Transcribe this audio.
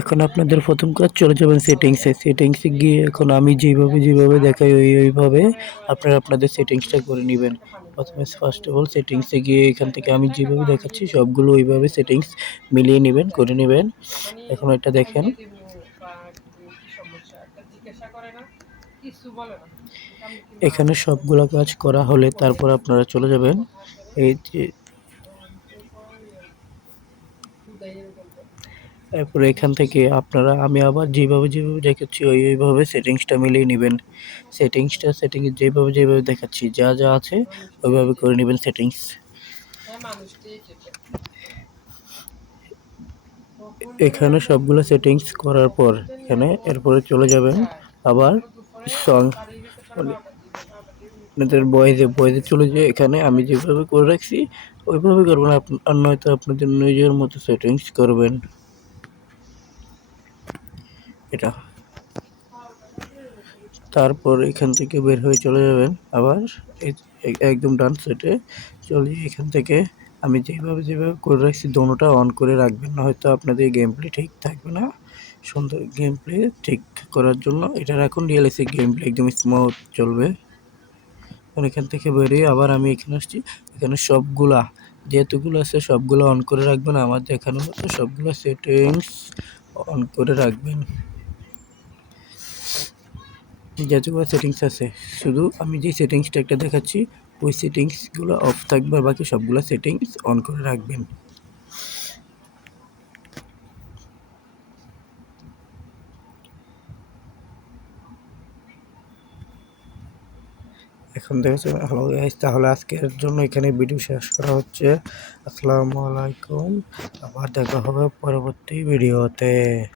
এখন আপনাদের প্রথম কাজ চলে যাবেন সেটিংসে। সেটিংসে গিয়ে এখন আমি যেভাবে দেখাই ওইভাবে আপনারা আপনাদের সেটিংসটা করে নিবেন। প্রথমে ফার্স্ট অফ অল সেটিংসে গিয়ে এখান থেকে আমি যেভাবে দেখাচ্ছি সবগুলো ওইভাবে সেটিংস মিলিয়ে নিবেন, করে নিবেন। এখন এটা দেখেন। এখানে সবগুলা কাজ করা হলে তারপর আপনারা চলে যাবেন এই যে এরপরে এখান থেকে আপনারা আমি আবার যেভাবে দেখাচ্ছি ওইভাবে সেটিংসটা মিলিয়ে নিবেন। সেটিংস যেভাবে দেখাচ্ছি যা আছে ওইভাবে করে নিবেন সেটিংস। এখানে সবগুলো সেটিংস করার পর এরপরে চলে যাবেন আবার সং মানে আপনাদের ভয়েসে চলে যেয়ে এখানে আমি যেভাবে করে রাখছি ওইভাবে করবেন। আর নয়তো আপনাদের নিজের মতো সেটিংস করবেন এটা। তারপর এখান থেকে বের হয়ে চলে যাবেন আবার একদম ডান সাইডে চলে এখান থেকে আমি যেভাবে করে রাখছি দোনোটা অন করে রাখবেন, হয়তো আপনাদের গেম প্লে ঠিক থাকবে না। সুন্দর গেম প্লে ঠিক করার জন্য এটা রাখুন, রিয়েলিস্টিক গেম প্লে একদম স্মুথ চলবে। এখান থেকে বেরিয়ে আবার আমি এখানে আসছি। এখানে সবগুলা যেহেতুগুলো আছে সবগুলো অন করে রাখবেন, আমার দেখানোর মতো সবগুলো সেটিংস অন করে রাখবেন। যতগুলো সেটিংস আছে শুধু আমি যে সেটিংসটা একটা দেখাচ্ছি ওই সেটিংসগুলো অফ থাকবে, বাকি সবগুলো সেটিংস অন করে রাখবেন। এখন দেখেছেন। হ্যালো গাইস, তাহলে আজকের জন্য এখানে ভিডিও শেষ করা হচ্ছে। আসসালামু আলাইকুম, আবার দেখা হবে পরবর্তী ভিডিওতে।